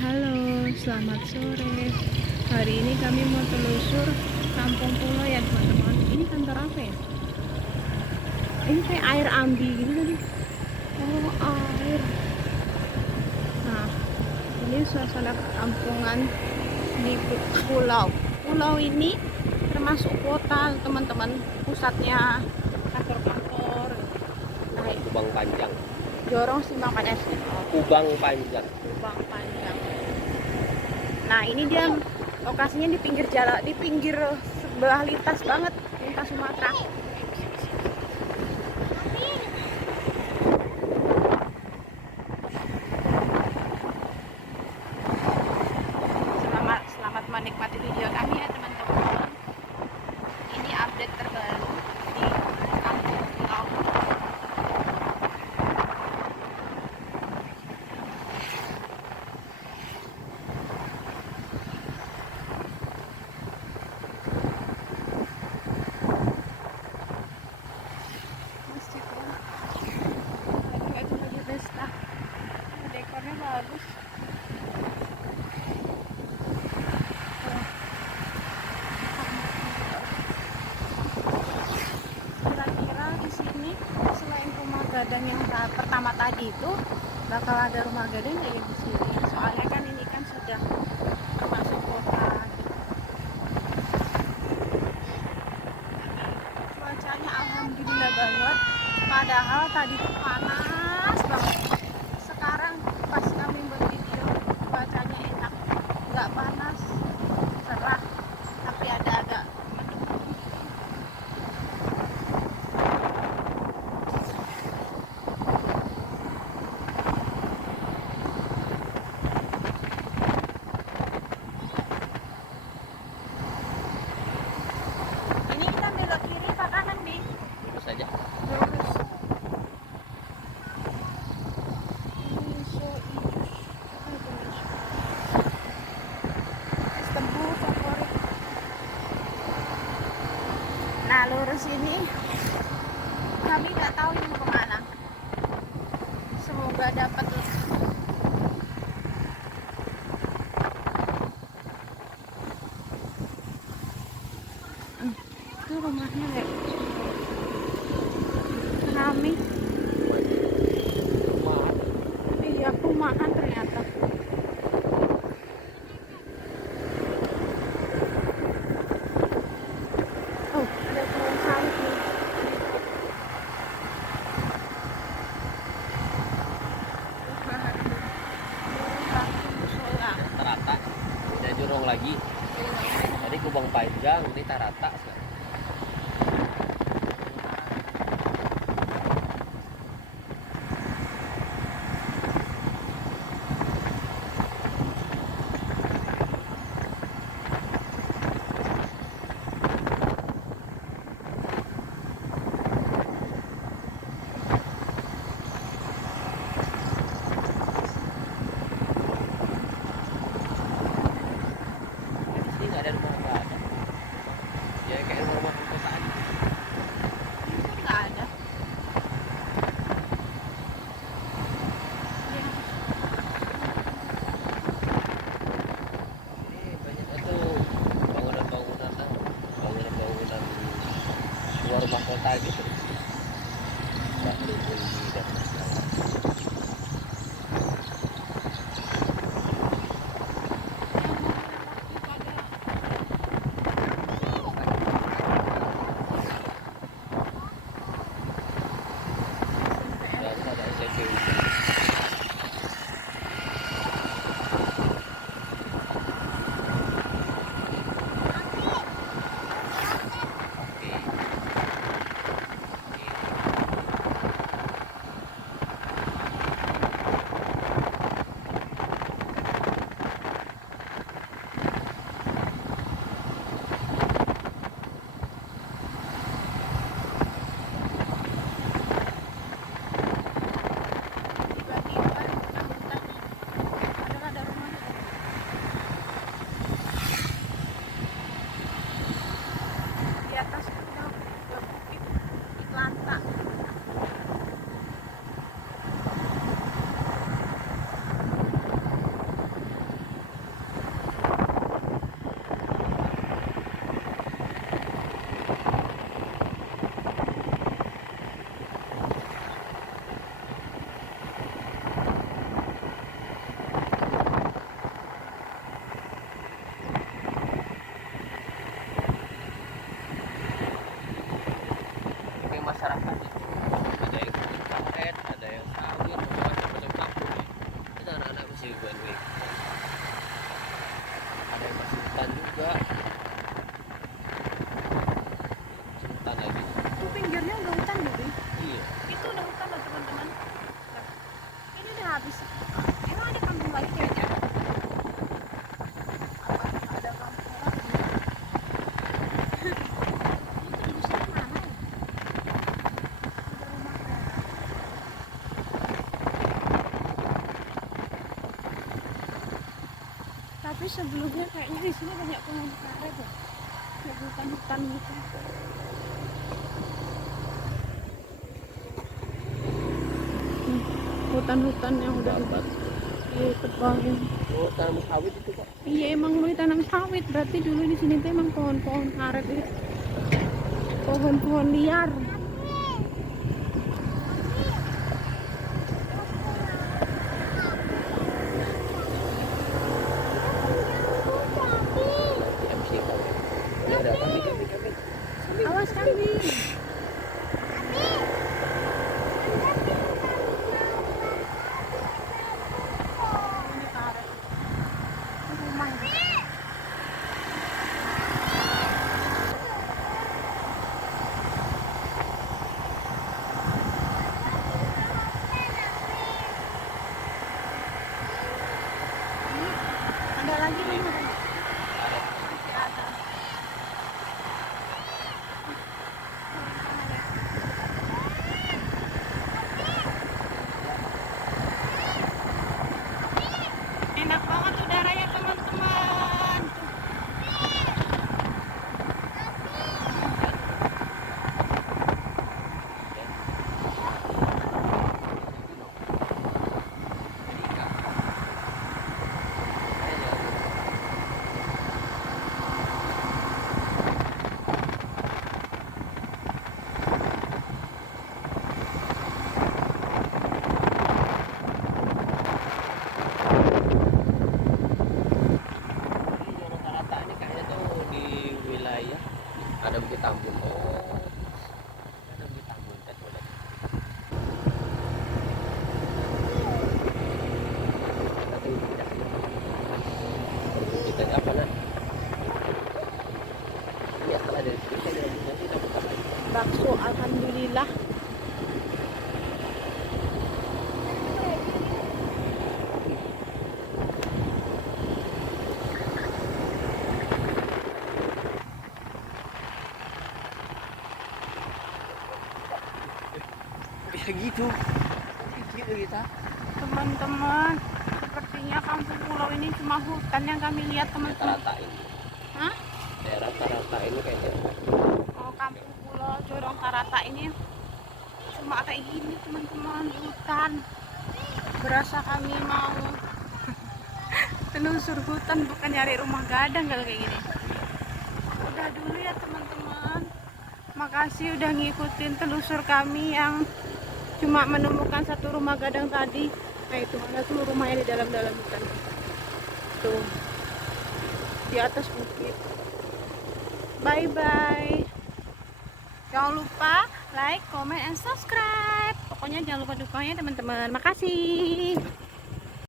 Halo, selamat sore. Hari ini kami mau telusur Kampung Pulau ya teman-teman. Ini kantor apa ya? Ini kayak air ambi gitu tadi. Oh, air. Nah, ini suasana perkampungan di pulau. Pulau ini termasuk kota teman-teman. Pusatnya kantor-kantor. Nah, Kubang Panjang. Jorong Simbang Padas. Kubang Panjang. Kubang Panjang. Nah, ini dia lokasinya di pinggir jalan, di pinggir sebelah lintas banget, lintas Sumatera. Selamat menikmati video kami ya teman-teman. Ini update terbaru di Kampung Pulau. Itu lagi pesta, dekornya bagus. Kira-kira di sini selain rumah gadang yang pertama tadi itu bakal ada rumah gadang nggak ya di sini? Soalnya kan ini kan sudah termasuk kota. Cuacanya alhamdulillah banget. Padahal tadi tuh panas banget. Sekarang pas kami buat video cuacanya enak, nggak panas, cerah, tapi ada agak mendung. Ini kita belok kiri apa kanan nih? Lurus saja. Lurus. Ini so idus. Apa itu nih? Es tebu favorit. Nah, lurus ini kami nggak tahu ini mau kemana. Semoga dapat. Itu rumahnya kayak kami. Iya, perumahan ternyata. Oh, ada pohon sawit nih. Musola. Tarata. Ada Jorong lagi. Tadi Kubang Panjang, ini Tarata. Di sini nggak ada rumah, nggak ada. Ya kayak masyarakat itu ada yang kebun karet, ada yang sawit, macam-macam kampung ya. Itu anak-anak masih one week. Ada yang masih hutan juga. Masih hutan lagi. Itu pinggirnya udah hutan gitu. Iya. Itu udah hutan loh teman-teman. Nah, ini udah habis. Emang ada kampung lagi kayaknya? Apa ada kampung lagi? Itu di sana mana ya? Ada rumah kan? Tapi sebelumnya kayaknya di sini banyak pohon karet ya. Kayak hutan-hutan gitu. Hutan-hutan yang udah Dapat. ditebangin. Oh, tanam sawit itu Pak. Iya emang mau ditanam sawit, berarti dulu di sini tuh emang pohon-pohon karet itu, pohon-pohon liar. MC Pak. Ini ada kambing. Awas kambing. Ini karet. Ini rumah ini. Ada lagi rumah. Ada. Enak banget udaranya teman-teman. Rata-rata ini kayaknya tuh di wilayah ada Bukit Tambun. Oh, ada Bukit Tambun kan boleh. Tapi tidak. Perbukitan apa nak? Ini setelah dari sini saya nanti dapat apa lagi? Bakso alhamdulillah. Ya gitu. Gitu kita. Teman-teman, sepertinya kampung pulau ini cuma hutan yang kami lihat teman-teman. Rata-rata ini. Hah? Daerah rata-rata ini kayaknya. Oh, kampung pulau Jorong Tarata ini cuma kayak gini teman-teman, hutan. Berasa kami mau telusur hutan bukan nyari rumah gadang kalau kayak gini. Udah dulu ya teman-teman. Makasih udah ngikutin telusur kami yang cuma menemukan satu rumah gadang tadi. Nah itu mana tuh rumahnya di dalam-dalam hutan. Tuh di atas bukit. Bye bye. Jangan lupa like, comment, and subscribe. Pokoknya jangan lupa dukungnya teman-teman. Makasih.